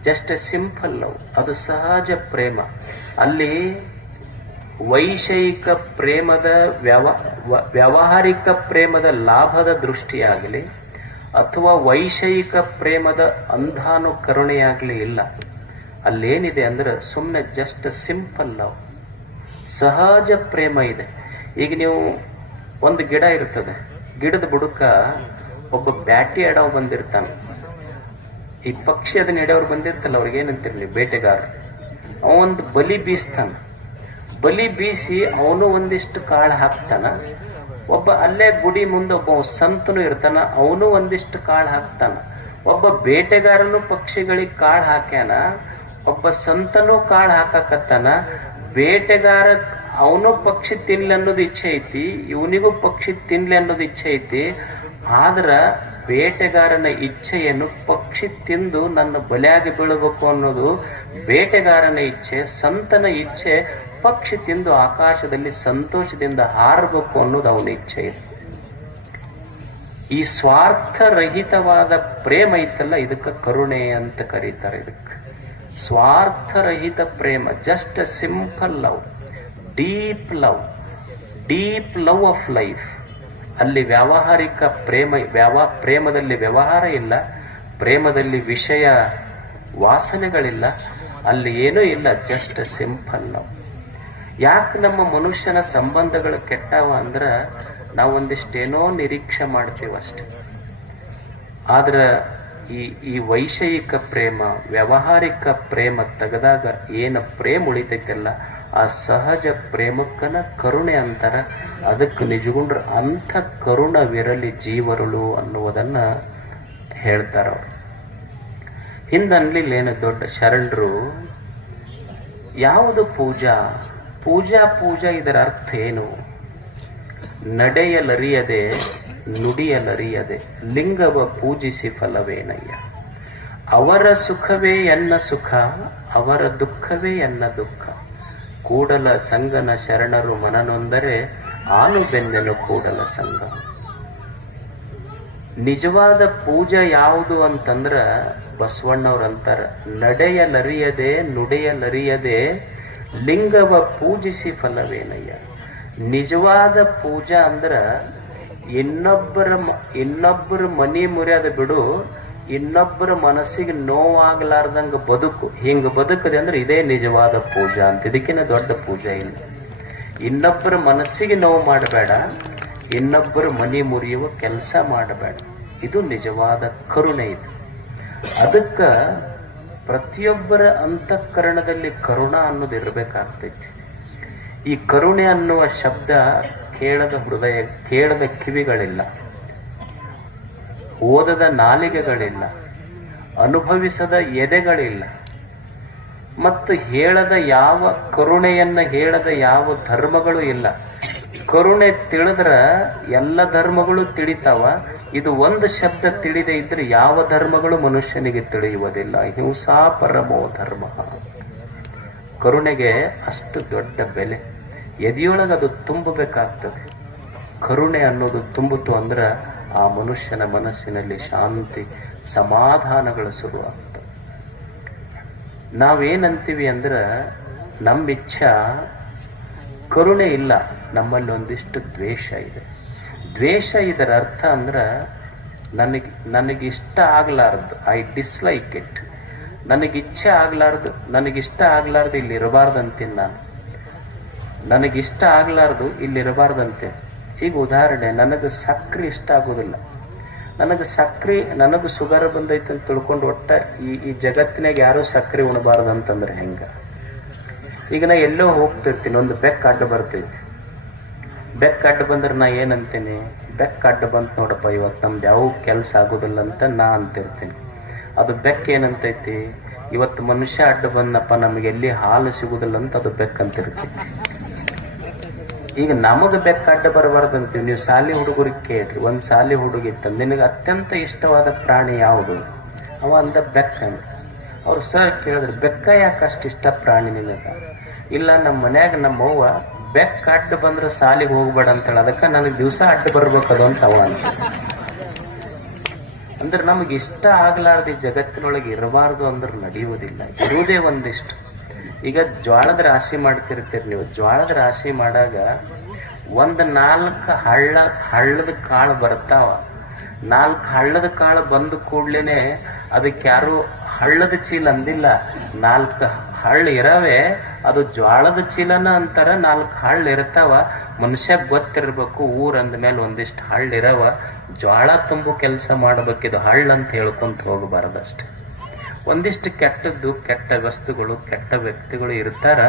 just simple love ಅದು ಸಹಜ ಪ್ರೇಮ. ಅಲ್ಲಿ ವೈಷಯಿಕ ಪ್ರೇಮದ ವ್ಯಾವಹಾರಿಕ ಪ್ರೇಮದ ಲಾಭದ ದೃಷ್ಟಿಯಾಗಲಿ, ಅಥವಾ ವೈಷಯಿಕ ಪ್ರೇಮದ ಅಂಧಾನುಕರುಣೆಯಾಗಲಿ ಇಲ್ಲ. ಅಲ್ಲೇನಿದೆ ಅಂದ್ರೆ ಸುಮ್ಮನೆ ಜಸ್ಟ್ ಸಿಂಪಲ್ ಲವ್ ಸಹಜ ಪ್ರೇಮ ಇದೆ. ಈಗ ನೀವು ಒಂದು ಗಿಡ ಇರ್ತದೆ. ಗಿಡದ ಬುಡಕ ಒಬ್ಬ ಬ್ಯಾಟಿ ಆಡೋ ಬಂದಿರ್ತಾನೆ. ಈ ಪಕ್ಷಿ ಅದನ್ನ ಹಿಡಿಯೋರು ಬಂದಿರ್ತಲ್ಲ ಅವ್ರಿಗೆ ಏನಂತಿರ್ಲಿ, ಬೇಟೆಗಾರ. ಅವೊಂದು ಬಲಿ ಬೀಸ್ತಾನ. ಬಲಿ ಬೀಸಿ ಅವನು ಒಂದಿಷ್ಟು ಕಾಳು ಹಾಕ್ತಾನ. ಒಬ್ಬ ಅಲ್ಲೇ ಗುಡಿ ಮುಂದೆ ಒಬ್ಬ ಸಂತನು ಇರ್ತಾನ, ಅವನು ಒಂದಿಷ್ಟು ಕಾಳು ಹಾಕ್ತಾನ. ಒಬ್ಬ ಬೇಟೆಗಾರನು ಪಕ್ಷಿಗಳಿಗೆ ಕಾಳು ಹಾಕ್ಯಾನ, ಒಬ್ಬ ಸಂತನು ಕಾಳು ಹಾಕಾಕತ್ತಾನ. ಬೇಟೆಗಾರ ಅವನು ಪಕ್ಷಿ ತಿನ್ಲಿ ಅನ್ನೋದು ಇಚ್ಛೆ ಐತಿ, ಇವನಿಗೂ ಪಕ್ಷಿ ತಿನ್ಲಿ ಅನ್ನೋದು ಇಚ್ಛೆ ಐತಿ. ಆದ್ರ ಬೇಟೆಗಾರನ ಇಚ್ಛೆಯನ್ನು ಪಕ್ಷಿ ತಿಂದು ನನ್ನ ಬಲೆಯಾಗಿ ಬೀಳಬೇಕು ಅನ್ನೋದು ಬೇಟೆಗಾರನ ಇಚ್ಛೆ, ಸಂತನ ಇಚ್ಛೆ, ಪಕ್ಷಿ ತಿಂದು ಆಕಾಶದಲ್ಲಿ ಸಂತೋಷದಿಂದ ಹಾರಬೇಕು ಅನ್ನೋದು ಅವನ ಇಚ್ಛೆ. ಈ ಸ್ವಾರ್ಥರಹಿತವಾದ ಪ್ರೇಮ ಇತ್ತಲ್ಲ, ಇದಕ್ಕೆ ಕರುಣೆ ಅಂತ ಕರೀತಾರೆ ಇದಕ್ಕೆ. ಸ್ವಾರ್ಥರಹಿತ ಪ್ರೇಮ just simple love deep love deep love of life ಅಲ್ಲಿ ವ್ಯಾವಹಾರಿಕ ಪ್ರೇಮ, ವ್ಯಾವ, ಪ್ರೇಮದಲ್ಲಿ ವ್ಯವಹಾರ ಇಲ್ಲ, ಪ್ರೇಮದಲ್ಲಿ ವಿಷಯ ವಾಸನೆಗಳಿಲ್ಲ, ಅಲ್ಲಿ ಏನೂ ಇಲ್ಲ, ಜಸ್ಟ್ ಸಿಂಪಲ್ ನಾವು ಯಾಕೆ ನಮ್ಮ ಮನುಷ್ಯನ ಸಂಬಂಧಗಳು ಕೆಟ್ಟವ ಅಂದ್ರ ನಾವು ಒಂದಿಷ್ಟೇನೋ ನಿರೀಕ್ಷೆ ಮಾಡ್ತೀವಿ ಅಷ್ಟೆ. ಆದ್ರ ಈ ಈ ವೈಷಯಿಕ ಪ್ರೇಮ, ವ್ಯಾವಹಾರಿಕ ಪ್ರೇಮ ತೆಗೆದಾಗ ಏನ ಪ್ರೇಮ ಉಳಿತೈತಲ್ಲ ಆ ಸಹಜ ಪ್ರೇಮಕ್ಕನ ಕರುಣೆ ಅಂತಾರ ಅದಕ್ಕೆ ನಿಜಗುಂಡ್ರ ಅಂಥ ಕರುಣವಿರಲಿ ಜೀವರುಳು ಅನ್ನುವುದನ್ನ ಹೇಳ್ತಾರ ಅವ್ರು. ಹಿಂದನ್ಲಿಲ್ಲ ಏನು ದೊಡ್ಡ ಶರಣರು, ಯಾವುದು ಪೂಜಾ? ಪೂಜಾ ಪೂಜಾ ಇದರ ಅರ್ಥ ಏನು? ನಡೆಯಲರಿಯದೆ, ನುಡಿಯಲರಿಯದೆ, ಲಿಂಗವ ಪೂಜಿಸಿ ಫಲವೇನಯ್ಯ? ಅವರ ಸುಖವೇ ಎನ್ನ ಸುಖ, ಅವರ ದುಃಖವೇ ಎನ್ನ ದುಃಖ? ಕೂಡಲ ಸಂಗನ ಶರಣರು ಮನನೊಂದರೆ ಆನು ಬೆಂದೆನು ಕೂಡಲ ಸಂಘ ನಿಜವಾದ ಪೂಜೆ ಯಾವುದು ಅಂತಂದ್ರ ಬಸವಣ್ಣವ್ರ ಅಂತಾರ ನಡೆಯಲರಿಯದೆ ನುಡಿಯಲರಿಯದೆ ಲಿಂಗವ ಪೂಜಿಸಿ ಫಲವೇನಯ್ಯ. ನಿಜವಾದ ಪೂಜಾ ಅಂದ್ರ ಇನ್ನೊಬ್ಬರ ಇನ್ನೊಬ್ಬರ ಮನಿ ಮುರಿಯದ ಬಿಡು ಇನ್ನೊಬ್ಬರ ಮನಸ್ಸಿಗೆ ನೋವಾಗ್ಲಾರ್ದಂಗ ಬದುಕು. ಹಿಂಗ ಬದುಕದೆ ಅಂದ್ರೆ ಇದೇ ನಿಜವಾದ ಪೂಜಾ ಅಂತ. ಇದಕ್ಕಿಂತ ದೊಡ್ಡ ಪೂಜೆ ಇಲ್ಲ. ಇನ್ನೊಬ್ಬರ ಮನಸ್ಸಿಗೆ ನೋವು ಮಾಡಬೇಡ. ಇನ್ನೊಬ್ಬರ ಮನಿ ಮುರಿಯುವ ಕೆಲಸ ಮಾಡಬೇಡ. ಇದು ನಿಜವಾದ ಕರುಣೆ ಇದು. ಅದಕ್ಕ ಪ್ರತಿಯೊಬ್ಬರ ಅಂತಃಕರಣದಲ್ಲಿ ಕರುಣ ಅನ್ನೋದು ಇರಬೇಕಾಗ್ತೈತಿ. ಈ ಕರುಣೆ ಅನ್ನುವ ಶಬ್ದ ಕೇಳದ ಹೃದಯ, ಕೇಳದ ಕಿವಿಗಳಿಲ್ಲ. ಓದದ ನಾಲಿಗೆಗಳಿಲ್ಲ, ಅನುಭವಿಸದ ಎದೆಗಳಿಲ್ಲ, ಮತ್ತು ಹೇಳದ ಯಾವ ಕರುಣೆಯನ್ನ ಹೇಳದ ಯಾವ ಧರ್ಮಗಳು ಇಲ್ಲ. ಕರುಣೆ ತಿಳಿದ್ರ ಎಲ್ಲ ಧರ್ಮಗಳು ತಿಳಿತಾವ. ಇದು ಒಂದು ಶಬ್ದ ತಿಳಿದೇ ಇದ್ರೆ ಯಾವ ಧರ್ಮಗಳು ಮನುಷ್ಯನಿಗೆ ತಿಳಿಯುವುದಿಲ್ಲ. ಹಿಂಸಾ ಪರಮೋ ಧರ್ಮ. ಕರುಣೆಗೆ ಅಷ್ಟು ದೊಡ್ಡ ಬೆಲೆ. ಎದೆಯೊಳಗೆ ಅದು ತುಂಬಬೇಕಾಗ್ತದೆ. ಕರುಣೆ ಅನ್ನೋದು ತುಂಬಿತು ಅಂದ್ರ ಆ ಮನುಷ್ಯನ ಮನಸ್ಸಿನಲ್ಲಿ ಶಾಂತಿ, ಸಮಾಧಾನಗಳು ಶುರುವಾಗ್ತವೆ. ನಾವೇನಂತೀವಿ ಅಂದ್ರ ನಮ್ಮ ಇಚ್ಛಾ ಕರುಣೆ ಇಲ್ಲ, ನಮ್ಮಲ್ಲಿ ಒಂದಿಷ್ಟು ದ್ವೇಷ ಇದೆ. ದ್ವೇಷ ಇದರ ಅರ್ಥ ಅಂದ್ರ, ನನಗೆ, ನನಗಿಷ್ಟ ಆಗ್ಲಾರ್ದು, ಐ ಡಿಸ್ಲೈಕ್ ಇಟ್. ನನಗಿಚ್ಛೆ ಆಗ್ಲಾರ್ದು, ನನಗಿಷ್ಟ ಆಗ್ಲಾರ್ದು, ಇಲ್ಲಿ ಇರಬಾರ್ದಂತೀನಿ ನಾನು. ನನಗಿಷ್ಟ ಆಗ್ಲಾರ್ದು, ಇಲ್ಲಿ ಇರಬಾರ್ದಂತೆ ಈಗ ಉದಾಹರಣೆ, ನನಗೆ ಸಕ್ಕರೆ ಇಷ್ಟ ಆಗೋದಿಲ್ಲ. ನನಗೆ ಸಕ್ಕರೆ ನನಗೆ ಶುಗರ್ ಬಂದೈತೆ ಅಂತ ತಿಳ್ಕೊಂಡು ಒಟ್ಟ ಈ ಈ ಜಗತ್ತಿನಾಗ ಯಾರು ಸಕ್ಕರೆ ಉಣಬಾರ್ದು ಅಂತಂದ್ರೆ ಹೆಂಗ? ಈಗ ನಾ ಎಲ್ಲೋ ಹೋಗ್ತಿರ್ತೀನಿ, ಒಂದು ಬೆಕ್ಕ ಅಡ್ಡ ಬರ್ತೈತಿ. ಬೆಕ್ಕ ಅಡ್ಡ ಬಂದ್ರೆ ನಾ ಏನಂತೀನಿ? ಬೆಕ್ಕ ಅಡ್ಡ ಬಂತ ನೋಡಪ್ಪ ಇವತ್ತು ನಮ್ದು ಯಾವ ಕೆಲಸ ಆಗೋದಿಲ್ಲ ಅಂತ ನಾ ಅಂತಿರ್ತೀನಿ. ಅದು ಬೆಕ್ಕ ಏನಂತೈತಿ? ಇವತ್ತು ಮನುಷ್ಯ ಅಡ್ಡ ಬಂದಪ್ಪ ನಮಗೆ ಎಲ್ಲಿ ಹಾಲು ಸಿಗುದಿಲ್ಲ ಅಂತ ಅದು ಬೆಕ್ಕ ಅಂತಿರ್ತೈತಿ ಈಗ ನಮಗೆ ಬೆಕ್ಕ ಅಡ್ಡ ಬರಬಾರ್ದು ಅಂತೀವಿ ನೀವು ಸಾಲಿ ಹುಡುಗರಿಗೆ ಕೇಳ್ರಿ. ಒಂದು ಸಾಲಿ ಹುಡುಗಿತ್ತ ನಿನಗೆ ಅತ್ಯಂತ ಇಷ್ಟವಾದ ಪ್ರಾಣಿ ಯಾವುದು? ಅವ ಅಂದ ಬೆಕ್ಕ ಅವ್ರು ಸರ್ ಕೇಳಿದ್ರು, ಬೆಕ್ಕ ಯಾಕೆ ಅಷ್ಟು ಇಷ್ಟ ಪ್ರಾಣಿ ನಿಮಗೆ ಇಲ್ಲ ನಮ್ಮ ಮನ್ಯಾಗ ನಮ್ಮ ಅವ್ವ ಬೆಕ್ಕ ಅಡ್ಡ ಬಂದ್ರೆ ಸಾಲಿಗೆ ಹೋಗ್ಬೇಡ ಅಂತ ಅದಕ್ಕೆ ನನಗೆ ದಿವಸ ಅಡ್ಡ ಬರ್ಬೇಕದು ಅಂತ ಅವ ಅಂತ ಅಂದ್ರೆ ನಮಗೆ ಇಷ್ಟ ಆಗ್ಲಾರ್ದು ಜಗತ್ತಿನೊಳಗೆ ಇರಬಾರ್ದು ಅಂದ್ರೆ ನಡೆಯುವುದಿಲ್ಲ. ಇರುವುದೇ ಒಂದಿಷ್ಟು. ಈಗ ಜ್ವಾಳದ ರಾಶಿ ಮಾಡ್ತಿರ್ತೀರಿ ನೀವು. ಜ್ವಾಳದ ರಾಶಿ ಮಾಡಾಗ ಒಂದ್ ನಾಲ್ಕು ಹಳ್ಳ, ಹಳ್ಳದ ಕಾಳು ಬರ್ತಾವ. ನಾಲ್ಕು ಹಳ್ಳದ ಕಾಳು ಬಂದ ಕೂಡ್ಲೇನೆ ಅದಕ್ಕೆ ಯಾರು ಹಳ್ಳದ ಚೀಲ ಅಂದಿಲ್ಲ. ನಾಲ್ಕು ಹಳ್ಳ ಇರವೆ, ಅದು ಜ್ವಾಳದ ಚೀಲನ ಅಂತಾರ ನಾಲ್ಕು ಹಳ್ಳ ಇರ್ತಾವ. ಮನುಷ್ಯ ಗೊತ್ತಿರ್ಬೇಕು, ಊರ್ ಮೇಲೆ ಒಂದಿಷ್ಟು ಹಳ್ಳ ಇರವ. ಜ್ವಾಳ ತುಂಬು ಕೆಲಸ ಮಾಡ್ಬೇಕಿದು ಹಳ್ಳ ಅಂತ ಹೇಳ್ಕೊಂತ ಹೋಗಬಾರದಷ್ಟೆ. ಒಂದಿಷ್ಟು ಕೆಟ್ಟದ್ದು, ಕೆಟ್ಟ ವಸ್ತುಗಳು, ಕೆಟ್ಟ ವ್ಯಕ್ತಿಗಳು ಇರ್ತಾರ.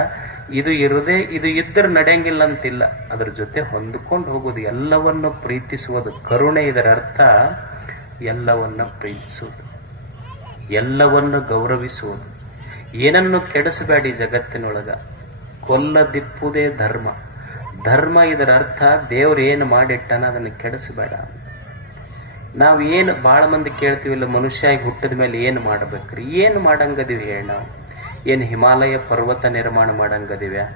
ಇದು ಇರುದೇ, ಇದು ಇದ್ದರೆ ನಡೆಯಂಗಿಲ್ಲ ಅಂತಿಲ್ಲ ಅದ್ರ ಜೊತೆ ಹೊಂದ್ಕೊಂಡು ಹೋಗೋದು, ಎಲ್ಲವನ್ನು ಪ್ರೀತಿಸುವುದು. ಕರುಣೆ ಇದರ ಅರ್ಥ, ಎಲ್ಲವನ್ನ ಪ್ರೀತಿಸುವುದು. ಎಲ್ಲವನ್ನು ಗೌರವಿಸುವುದು. ಏನನ್ನು ಕೆಡಿಸಬೇಡಿ ಜಗತ್ತಿನೊಳಗ? ಕೊಲ್ಲದಿಪ್ಪುದೇ ಧರ್ಮ. ಧರ್ಮ ಇದರ ಅರ್ಥ, ದೇವ್ರು ಏನು ಮಾಡಿಟ್ಟನ ಅದನ್ನು ಕೆಡಿಸಬೇಡ ನಾವ್ ಏನು ಭಾಳ ಮಂದಿ ಕೇಳ್ತೀವಿಲ್ಲ ಮನುಷ್ಯಾಗಿ ಹುಟ್ಟಿದ ಮೇಲೆ ಏನು ಮಾಡ್ಬೇಕ್ರಿ? ಏನು ಮಾಡಂಗದಿವಿ ಹೇಳ ಏನು ಹಿಮಾಲಯ ಪರ್ವತ ನಿರ್ಮಾಣ ಮಾಡಂಗದಿವ್ಯಾ?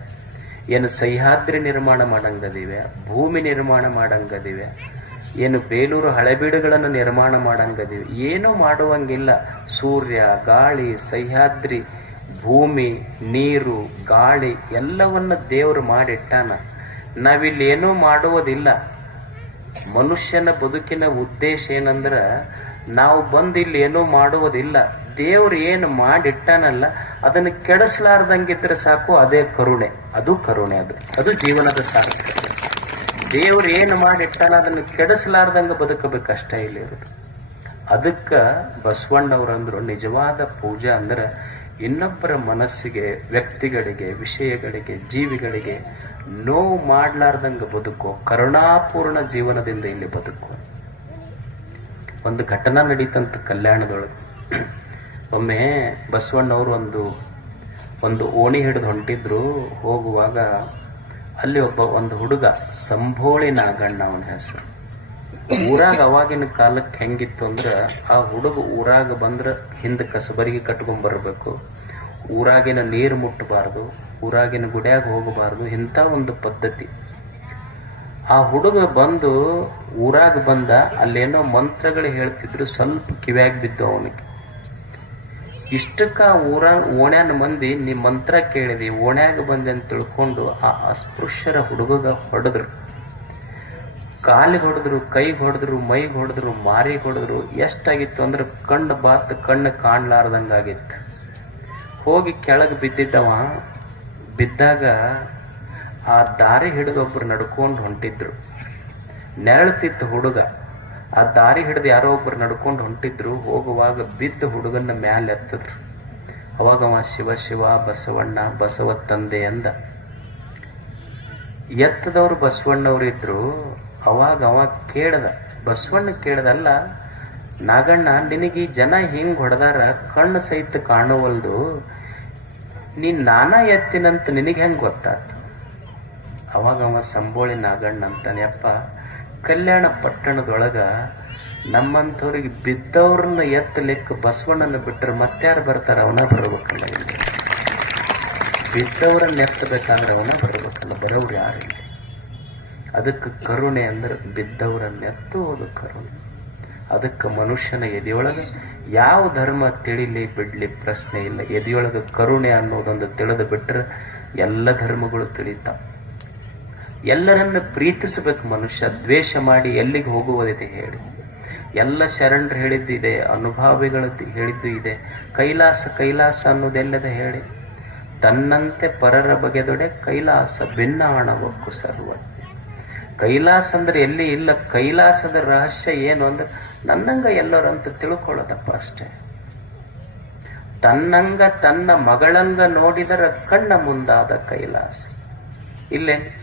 ಏನು ಸಹ್ಯಾದ್ರಿ ನಿರ್ಮಾಣ ಮಾಡಂಗದಿವ್ಯಾ? ಭೂಮಿ ನಿರ್ಮಾಣ ಮಾಡಂಗದಿವ್ಯಾ? ಏನು ಬೇಲೂರು ಹಳೆಬೀಡುಗಳನ್ನು ನಿರ್ಮಾಣ ಮಾಡಂಗದಿವಿ ಏನೂ ಮಾಡುವಂಗಿಲ್ಲ. ಸೂರ್ಯ, ಗಾಳಿ, ಸಹ್ಯಾದ್ರಿ, ಭೂಮಿ, ನೀರು, ಗಾಳಿ ಎಲ್ಲವನ್ನ ದೇವರು ಮಾಡಿಟ್ಟಾನ. ನಾವಿಲ್ಲಿ ಏನೂ ಮಾಡುವುದಿಲ್ಲ. ಮನುಷ್ಯನ ಬದುಕಿನ ಉದ್ದೇಶ ಏನಂದ್ರ ನಾವು ಬಂದು ಇಲ್ಲಿ ಏನೂ ಮಾಡುವುದಿಲ್ಲ. ದೇವ್ರು ಏನು ಮಾಡಿಟ್ಟಾನಲ್ಲ, ಅದನ್ನು ಕೆಡಿಸ್ಲಾರ್ದಂಗಿದ್ರೆ ಸಾಕು ಅದೇ ಕರುಣೆ. ಅದು ಕರುಣೆ ಅದು. ಅದು ಜೀವನದ ಸಾರ್ಥಕ ದೇವ್ರು ಏನು ಮಾಡಿಟ್ಟಾನ, ಅದನ್ನು ಕೆಡಿಸ್ಲಾರ್ದಂಗ ಬದುಕಬೇಕಷ್ಟ ಇಲ್ಲಿರೋದು ಅದಕ್ಕ ಬಸವಣ್ಣವ್ರು ಅಂದ್ರು ನಿಜವಾದ ಪೂಜೆ ಅಂದ್ರೆ ಇನ್ನೊಬ್ಬರ ಮನಸ್ಸಿಗೆ, ವ್ಯಕ್ತಿಗಳಿಗೆ, ವಿಷಯಗಳಿಗೆ, ಜೀವಿಗಳಿಗೆ ನೋವು ಮಾಡ್ಲಾರ್ದಂಗ ಬದುಕು, ಕರುಣಾಪೂರ್ಣ ಜೀವನದಿಂದ ಇಲ್ಲಿ ಬದುಕು. ಒಂದು ಘಟನಾ ನಡೀತಂತ ಕಲ್ಯಾಣದೊಳಗೆ. ಒಮ್ಮೆ ಬಸವಣ್ಣವ್ರು ಒಂದು ಒಂದು ಓಣಿ ಹಿಡಿದು ಹೊಂಟಿದ್ರು. ಹೋಗುವಾಗ ಅಲ್ಲಿ ಒಬ್ಬ ಒಂದು ಹುಡುಗ ಸಂಭೋಳಿ ನಾಗಣ್ಣ ಅವನ ಹೆಸರು. ಊರಾಗ ಅವಾಗಿನ ಕಾಲಕ್ಕೆ ಹೆಂಗಿತ್ತು ಅಂದ್ರೆ, ಆ ಹುಡುಗ ಊರಾಗ ಬಂದ್ರೆ ಹಿಂದೆ ಕಸಬರಿಗೆ ಕಟ್ಕೊಂಡ್ ಬರ್ಬೇಕು. ಊರಾಗಿನ ನೀರು ಮುಟ್ಟಬಾರ್ದು ಊರಾಗಿನ ಗುಡಿಯಾಗ ಹೋಗಬಾರ್ದು, ಇಂಥ ಒಂದು ಪದ್ಧತಿ. ಆ ಹುಡುಗ ಬಂದು ಊರಾಗ ಬಂದ, ಅಲ್ಲೇನೋ ಮಂತ್ರಗಳು ಹೇಳ್ತಿದ್ರು, ಸ್ವಲ್ಪ ಕಿವ್ಯಾಗ ಬಿದ್ದು ಅವನಿಗೆ. ಇಷ್ಟಕ್ಕ ಊರ ಓಣ್ಯಾನ ಮಂದಿ, ನೀ ಮಂತ್ರ ಕೇಳಿದಿ, ಓಣ್ಯಾಗ ಬಂದೆ ಅಂತ ತಿಳ್ಕೊಂಡು ಆ ಅಸ್ಪೃಶ್ಯರ ಹುಡುಗಗ ಹೊಡೆದ್ರು. ಕಾಲಿಗೆ ಹೊಡೆದ್ರು ಕೈಗೆ ಹೊಡೆದ್ರು ಮೈಗೆ ಹೊಡೆದ್ರು ಮಾರಿಗೆ ಹೊಡೆದ್ರು, ಎಷ್ಟಾಗಿತ್ತು ಅಂದ್ರೆ ಕಣ್ಣು ಬಾತ್, ಕಣ್ಣು ಕಾಣ್ಲಾರ್ದಂಗಾಗಿತ್ತು. ಹೋಗಿ ಕೆಳಗೆ ಬಿದ್ದಿದ್ದವ ಬಿದ್ದಾಗ ಆ ದಾರಿ ಹಿಡಿದು ಒಬ್ರು ನಡ್ಕೊಂಡು ಹೊಂಟಿದ್ರು. ನೆರಳುತ್ತಿತ್ತು ಹುಡುಗ. ಆ ದಾರಿ ಹಿಡಿದು ಯಾರೋ ಒಬ್ರು ನಡ್ಕೊಂಡು ಹೊಂಟಿದ್ರು. ಹೋಗುವಾಗ ಬಿದ್ದ ಹುಡುಗನ ಮ್ಯಾಲೆ ಎತ್ತಿದ್ರು. ಅವಾಗ ಅವ ಶಿವ ಶಿವ, ಬಸವಣ್ಣ, ಬಸವ ತಂದೆ ಅಂದ ಎತ್ತದವ್ರು ಬಸವಣ್ಣವ್ರು ಇದ್ರು. ಅವಾಗ ಅವ ಕೇಳ್ದ. ಬಸವಣ್ಣ ಕೇಳ್ದಲ್ಲ, ನಾಗಣ್ಣ, ನಿನಗೆ ಜನ ಹಿಂಗ್ ಹೊಡೆದಾರ, ಕಣ್ಣು ಸಹಿತ ಕಾಣುವಲ್ದು. ನೀನ್ ನಾನಾ ಎತ್ತಿನಂತ ನಿನಗೆ ಹೆಂಗ್ ಗೊತ್ತಾತು? ಅವಾಗ ಅವ ಸಂಬೋಳಿ ನಾಗಣ್ಣ ಅಂತಾನೆ, ಅಪ್ಪ, ಕಲ್ಯಾಣ ಪಟ್ಟಣದೊಳಗ ನಮ್ಮಂಥವ್ರಿಗೆ ಬಿದ್ದವ್ರನ್ನ ಎತ್ತಲಿಕ್ಕೆ ಬಸವಣ್ಣನ ಬಿಟ್ಟರೆ ಮತ್ತಾರು ಬರ್ತಾರ ಅವನ ಬರಬೇಕಲ್ಲ ಇಲ್ಲಿ? ಬಿದ್ದವ್ರನ್ನ ಎತ್ತಬೇಕಂದ್ರೆ ಅವನ ಬರಬೇಕಲ್ಲ ಬರೋರು ಯಾರಿಲ್ಲ ಅದಕ್ಕೆ ಕರುಣೆ ಅಂದ್ರೆ ಬಿದ್ದವರನ್ನ ಎತ್ತುವುದು ಕರುಣೆ. ಅದಕ್ಕೆ ಮನುಷ್ಯನ ಎದೆಯೊಳಗೆ ಯಾವ ಧರ್ಮ ತಿಳಿಲಿ ಬಿಡ್ಲಿ ಪ್ರಶ್ನೆ ಇಲ್ಲ. ಎದೆಯೊಳಗೆ ಕರುಣೆ ಅನ್ನೋದೊಂದು ತಿಳಿದು ಬಿಟ್ರೆ ಎಲ್ಲ ಧರ್ಮಗಳು ತಿಳಿತಾವ. ಎಲ್ಲರನ್ನ ಪ್ರೀತಿಸಬೇಕು ಮನುಷ್ಯ, ದ್ವೇಷ ಮಾಡಿ ಎಲ್ಲಿಗೆ ಹೋಗುವುದಿದೆ ಹೇಳಿ. ಎಲ್ಲ ಶರಣರು ಹೇಳಿದ್ದಿದೆ ಅನುಭಾವಿಗಳದ್ದು ಹೇಳಿದ್ದು ಇದೆ. ಕೈಲಾಸ ಕೈಲಾಸ ಅನ್ನೋದೆಲ್ಲದ ಹೇಳಿ. ತನ್ನಂತೆ ಪರರ ಬಗೆದೊಡೆ ಕೈಲಾಸ ಭಿನ್ನಾಣವಕ್ಕೂ ಸರ್ವ ಕೈಲಾಸ ಅಂದ್ರೆ ಎಲ್ಲಿ ಇಲ್ಲ, ಕೈಲಾಸದ ರಹಸ್ಯ ಏನು ಅಂದ್ರೆ ನನ್ನಂಗ ಎಲ್ಲರಂತ ತಿಳ್ಕೊಳ್ಳೋದಪ್ಪ ಅಷ್ಟೇ. ತನ್ನಂಗ ತನ್ನ ಮಗಳಂಗ ನೋಡಿದರ ಕಣ್ಣ ಮುಂದಾದ ಕೈಲಾಸ. ಇಲ್ಲೇ,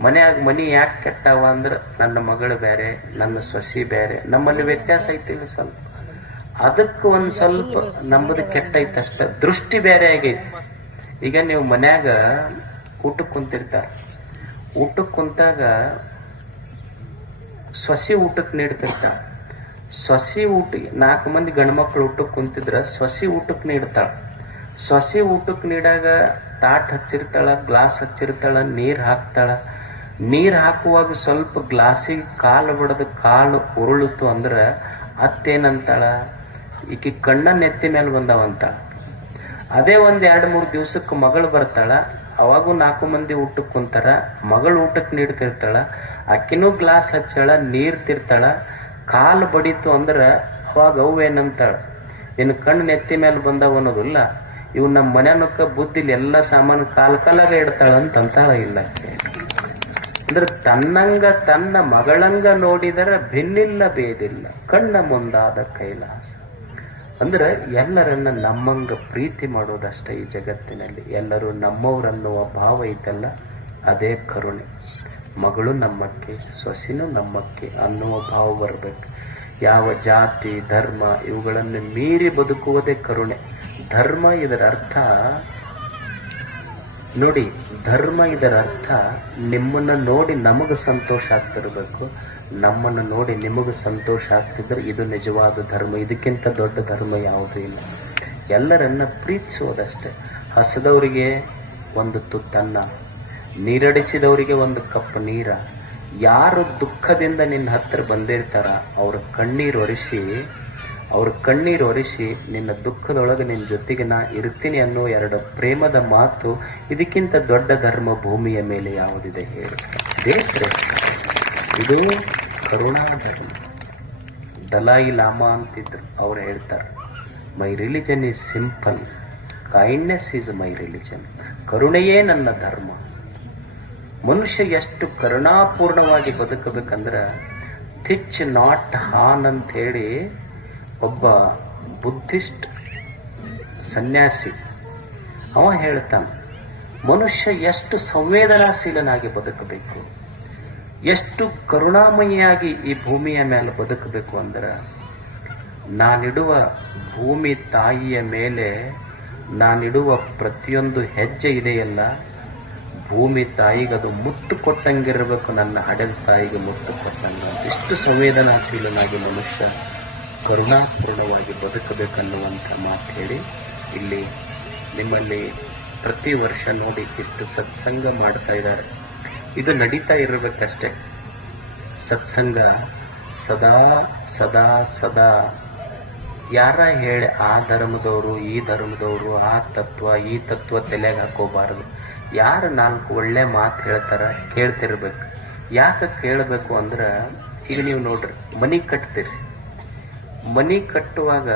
ಮನ್ಯಾಗ ಮನಿ ಯಾಕೆ ಕೆಟ್ಟವ ಅಂದ್ರೆ ನನ್ನ ಮಗಳು ಬೇರೆ, ನನ್ನ ಸೊಸಿ ಬೇರೆ, ನಮ್ಮಲ್ಲಿ ವ್ಯತ್ಯಾಸ ಐತಿಲ್ಲ ಸ್ವಲ್ಪ. ಅದಕ್ಕೆ ಒಂದ್ ಸ್ವಲ್ಪ ನಮ್ಮದು ಕೆಟ್ಟೈತೆ ಅಷ್ಟ. ದೃಷ್ಟಿ ಬೇರೆ ಆಗೈತಿ. ಈಗ ನೀವು ಮನ್ಯಾಗ ಊಟಕ್ಕೆ ಕುಂತಿರ್ತಾರ. ಊಟಕ್ಕೆ ಕುಂತಾಗ ಸೊಸಿ ಊಟಕ್ಕೆ ನೀಡ್ತಿರ್ತಾರ. ಸೊಸಿ ಊಟ, ನಾಲ್ಕು ಮಂದಿ ಗಂಡ್ಮಕ್ಳು ಊಟಕ್ಕೆ ಕುಂತಿದ್ರ ಸೊಸಿ ಊಟಕ್ಕೆ ನೀಡ್ತಾಳ. ಸೊಸಿ ಊಟಕ್ಕೆ ನೀಡಾಗ ತಾಟ್ ಹಚ್ಚಿರ್ತಾಳ, ಗ್ಲಾಸ್ ಹಚ್ಚಿರ್ತಾಳ, ನೀರು ಹಾಕ್ತಾಳ. ನೀರು ಹಾಕುವಾಗ ಸ್ವಲ್ಪ ಗ್ಲಾಸಿಗೆ ಕಾಲು ಬಿಡದ ಕಾಲು ಉರುಳಿತು ಅಂದ್ರ ಅತ್ತೇನಂತಾಳ? ಈಕಿ ಕಣ್ಣ ನೆತ್ತಿ ಮೇಲೆ ಬಂದವಂತಾಳ ಅದೇ ಒಂದು ಎರಡು ಮೂರು ದಿವ್ಸಕ್ಕೆ ಮಗಳು ಬರ್ತಾಳ. ಅವಾಗೂ ನಾಲ್ಕು ಮಂದಿ ಊಟಕ್ಕೆ ಕುಂತಾರ. ಮಗಳು ಊಟಕ್ಕೆ ನೀಡ್ತಿರ್ತಾಳ. ಅಕ್ಕಿನೂ ಗ್ಲಾಸ್ ಹಚ್ಚಾಳ, ನೀರು ತಿರ್ತಾಳ. ಕಾಲು ಬಡಿತು ಅಂದ್ರೆ ಅವಾಗ ಅವು ಏನಂತಾಳೆ? ಕಣ್ಣು ನೆತ್ತಿ ಮೇಲೆ ಬಂದವ ಅನ್ನೋದಿಲ್ಲ. ಇವ್ ನಮ್ಮ ಮನ್ಯಾನಕ್ಕ ಬುದ್ಧಿಲಿ ಎಲ್ಲ ಸಾಮಾನು ಕಾಲ್ ಕಾಲಾಗ ಇಡ್ತಾಳ ಅಂತ ಇಲ್ಲ. ಅಂದ್ರೆ ತನ್ನಂಗ ತನ್ನ ಮಗಳಂಗ ನೋಡಿದರ ಭಿನ್ನಿಲ್ಲ ಬೇದಿಲ್ಲ, ಕಣ್ಣ ಮುಂದಾದ ಕೈಲಾಸ. ಅಂದ್ರೆ ಎಲ್ಲರನ್ನ ನಮ್ಮಂಗ ಪ್ರೀತಿ ಮಾಡೋದಷ್ಟೇ ಈ ಜಗತ್ತಿನಲ್ಲಿ. ಎಲ್ಲರೂ ನಮ್ಮವರನ್ನುವ ಭಾವ ಐತಲ್ಲ, ಅದೇ ಕರುಣೆ. ಮಗಳು ನಮ್ಮಕ್ಕೆ, ಸೊಸಿನೂ ನಮ್ಮಕ್ಕೆ ಅನ್ನುವ ಭಾವ ಬರಬೇಕು. ಯಾವ ಜಾತಿ, ಧರ್ಮ, ಇವುಗಳನ್ನು ಮೀರಿ ಬದುಕುವುದೇ ಕರುಣೆ. ಧರ್ಮ ಇದರ ಅರ್ಥ ನೋಡಿ, ಧರ್ಮ ಇದರ ಅರ್ಥ ನಿಮ್ಮನ್ನ ನೋಡಿ ನಮಗೆ ಸಂತೋಷ ಆಗ್ತಿರ್ಬೇಕು. ನಮ್ಮನ್ನ ನೋಡಿ ನಿಮಗೆ ಸಂತೋಷ ಆಗ್ತಿದ್ರೆ ಇದು ನಿಜವಾದ ಧರ್ಮ, ಇದಕ್ಕಿಂತ ದೊಡ್ಡ ಧರ್ಮ ಯಾವುದೂ ಇಲ್ಲ. ಎಲ್ಲರನ್ನ ಪ್ರೀತಿಸುವುದಷ್ಟೇ. ಹಸದವರಿಗೆ ಒಂದು ತುತ್ತನ್ನ ನೀರಡಿಸಿದವರಿಗೆ ಒಂದು ಕಪ್ ನೀರ. ಯಾರು ದುಃಖದಿಂದ ನಿನ್ನ ಹತ್ರ ಬಂದಿರ್ತಾರ, ಅವ್ರ ಕಣ್ಣೀರು ಒರೆಸಿ, ಅವ್ರ ಕಣ್ಣೀರು ಒರೆಸಿ ನಿನ್ನ ದುಃಖದೊಳಗೆ ನಿನ್ನ ಜೊತೆಗೆ ನಾ ಇರ್ತೀನಿ ಅನ್ನೋ ಎರಡು ಪ್ರೇಮದ ಮಾತು ಇದಕ್ಕಿಂತ ದೊಡ್ಡ ಧರ್ಮ ಭೂಮಿಯ ಮೇಲೆ ಯಾವುದಿದೆ ಹೇಳಿ. ಇದೇ ಇದು ಕರುಣಾ ಧರ್ಮ ದಲಾಯಿ ಲಾಮಾ ಅಂತಿದ್ರು, ಅವ್ರು ಹೇಳ್ತಾರೆ my religion is simple kindness is my religion ಕರುಣೆಯೇ ನನ್ನ ಧರ್ಮ. ಮನುಷ್ಯ ಎಷ್ಟು ಕರುಣಾಪೂರ್ಣವಾಗಿ ಬದುಕಬೇಕಂದ್ರೆ ಥಿಚ್ ನಾಟ್ ಹಾನ್ ಅಂತ ಹೇಳಿ ಒಬ್ಬ ಬುದ್ಧಿಸ್ಟ್ ಸನ್ಯಾಸಿ. ಅವ ಹೇಳ್ತಾನೆ, ಮನುಷ್ಯ ಎಷ್ಟು ಸಂವೇದನಾಶೀಲನಾಗಿ ಬದುಕಬೇಕು, ಎಷ್ಟು ಕರುಣಾಮಯಿಯಾಗಿ ಈ ಭೂಮಿಯ ಮೇಲೆ ಬದುಕಬೇಕು ಅಂದ್ರೆ, ನಾನಿಡುವ ಭೂಮಿ ತಾಯಿಯ ಮೇಲೆ ನಾನಿಡುವ ಪ್ರತಿಯೊಂದು ಹೆಜ್ಜೆ ಇದೆಯಲ್ಲ ಭೂಮಿ ತಾಯಿಗೆ ಅದು ಮುಟ್ಟು ಕೊಟ್ಟಂಗಿರಬೇಕು, ನನ್ನ ಹಡೆದ ತಾಯಿಗೆ ಮುಟ್ಟು ಕೊಟ್ಟಂಗ ಎಷ್ಟು ಸಂವೇದನಾಶೀಲನಾಗಿ ಮನುಷ್ಯ ಕರುಣಾಪೂರ್ಣವಾಗಿ ಬದುಕಬೇಕನ್ನುವಂಥ ಮಾತು ಹೇಳಿ, ಇಲ್ಲಿ ನಿಮ್ಮಲ್ಲಿ ಪ್ರತಿ ವರ್ಷ ನೋಡಿ ಇಷ್ಟು ಸತ್ಸಂಗ ಮಾಡ್ತಾ ಇದ್ದಾರೆ. ಇದು ನಡೀತಾ ಇರಬೇಕಷ್ಟೇ. ಸತ್ಸಂಗ ಸದಾ ಸದಾ ಸದಾ. ಯಾರ ಹೇಳಿ ಆ ಧರ್ಮದವರು, ಈ ಧರ್ಮದವರು, ಆ ತತ್ವ, ಈ ತತ್ವ ತಲೆಗೆ ಹಾಕೋಬಾರದು. ಯಾರು ನಾಲ್ಕು ಒಳ್ಳೆ ಮಾತು ಹೇಳ್ತಾರ ಕೇಳ್ತಿರ್ಬೇಕು. ಯಾಕೆ ಕೇಳಬೇಕು ಅಂದ್ರೆ, ಈಗ ನೀವು ನೋಡ್ರಿ, ಮನಿ ಕಟ್ತೀರಿ. ಮನಿ ಕಟ್ಟುವಾಗ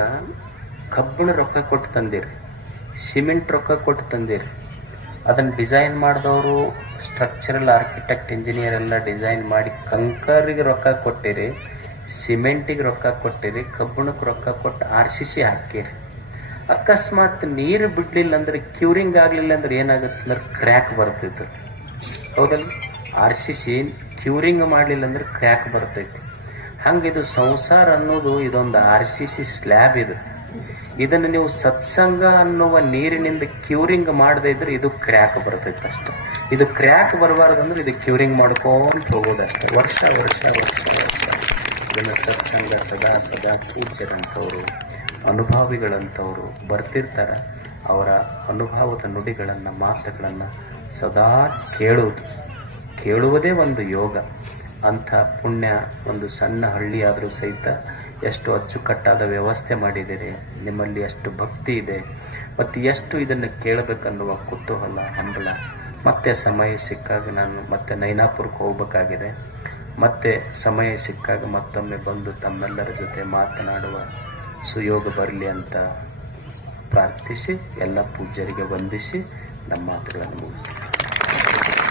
ಕಬ್ಬಿಣ ರೊಕ್ಕ ಕೊಟ್ಟು ತಂದಿರಿ. ಸಿಮೆಂಟ್ ರೊಕ್ಕ ಕೊಟ್ಟು ತಂದಿರಿ. ಅದನ್ನ ಡಿಸೈನ್ ಮಾಡಿದವರು, ಸ್ಟ್ರಕ್ಚರಲ್ ಆರ್ಕಿಟೆಕ್ಟ್, ಇಂಜಿನಿಯರ್ ಎಲ್ಲ ಡಿಸೈನ್ ಮಾಡಿ ಕಂಕರಿಗೆ ರೊಕ್ಕ ಕೊಟ್ಟಿರಿ, ಸಿಮೆಂಟಿಗೆ ರೊಕ್ಕ ಕೊಟ್ಟಿರಿ, ಕಬ್ಬಿಣಕ್ಕೆ ರೊಕ್ಕ ಕೊಟ್ಟು ಆರ್ ಸಿ ಸಿ ಹಾಕಿರಿ ಅಕಸ್ಮಾತ್ ನೀರು ಬಿಡ್ಲಿಲ್ಲ ಅಂದ್ರೆ ಕ್ಯೂರಿಂಗ್ ಆಗ್ಲಿಲ್ಲ ಅಂದ್ರೆ ಏನಾಗುತ್ತೆ ಅಂದ್ರೆ ಕ್ರ್ಯಾಕ್ ಬರ್ತೈತೆ. ಹೌದಲ್ಲ? ಆರ್ ಸಿ ಸಿ ಕ್ಯೂರಿಂಗ್ ಮಾಡಲಿಲ್ಲ ಅಂದ್ರೆ ಕ್ರ್ಯಾಕ್ ಬರ್ತೈತಿ. ಹಂಗಿದು ಸಂಸಾರ ಅನ್ನೋದು ಇದೊಂದು ಆರ್ ಸಿ ಸಿ ಸ್ಲ್ಯಾಬ್ ಇದು. ಇದನ್ನು ನೀವು ಸತ್ಸಂಗ ಅನ್ನುವ ನೀರಿನಿಂದ ಕ್ಯೂರಿಂಗ್ ಮಾಡದೇ ಇದ್ರೆ ಇದು ಕ್ರ್ಯಾಕ್ ಬರ್ತೈತೆ ಅಷ್ಟೆ. ಇದು ಕ್ರ್ಯಾಕ್ ಬರಬಾರ್ದಂದ್ರೆ ಇದು ಕ್ಯೂರಿಂಗ್ ಮಾಡ್ಕೊಂತ ಹೋಗೋದಷ್ಟೇ ವರ್ಷ ವರ್ಷ ವರ್ಷ ವರ್ಷ. ಇದನ್ನು ಸತ್ಸಂಗ ಸದಾ ಸದಾ ಪೂಜ್ಯರಂಥವ್ರು. ಅನುಭಾವಿಗಳಂಥವ್ರು ಬರ್ತಿರ್ತಾರೆ, ಅವರ ಅನುಭವದ ನುಡಿಗಳನ್ನು, ಮಾತುಗಳನ್ನು ಸದಾ ಕೇಳುವುದು. ಕೇಳುವುದೇ ಒಂದು ಯೋಗ. ಅಂಥ ಪುಣ್ಯ, ಒಂದು ಸಣ್ಣ ಹಳ್ಳಿಯಾದರೂ ಸಹಿತ ಎಷ್ಟು ಅಚ್ಚುಕಟ್ಟಾದ ವ್ಯವಸ್ಥೆ ಮಾಡಿದ್ದೀರಿ, ನಿಮ್ಮಲ್ಲಿ ಎಷ್ಟು ಭಕ್ತಿ ಇದೆ, ಮತ್ತು ಎಷ್ಟು ಇದನ್ನು ಕೇಳಬೇಕನ್ನುವ ಕುತೂಹಲ, ಹಂಬಲ, ಮತ್ತೆ ಸಮಯ ಸಿಕ್ಕಾಗ ನಾನು ಮತ್ತೆ ನೈನಾಪುರಕ್ಕೆ ಹೋಗ್ಬೇಕಾಗಿದೆ. ಮತ್ತೆ ಸಮಯ ಸಿಕ್ಕಾಗ ಮತ್ತೊಮ್ಮೆ ಬಂದು ತಮ್ಮೆಲ್ಲರ ಜೊತೆ ಮಾತನಾಡುವ ಸುಯೋಗ ಬರಲಿ ಅಂತ ಪ್ರಾರ್ಥಿಸಿ ಎಲ್ಲ ಪೂಜ್ಯರಿಗೆ ವಂದಿಸಿ ನಮ್ಮ ಮಾತುಗಳನ್ನು ಮುಗಿಸ್ತೀವಿ.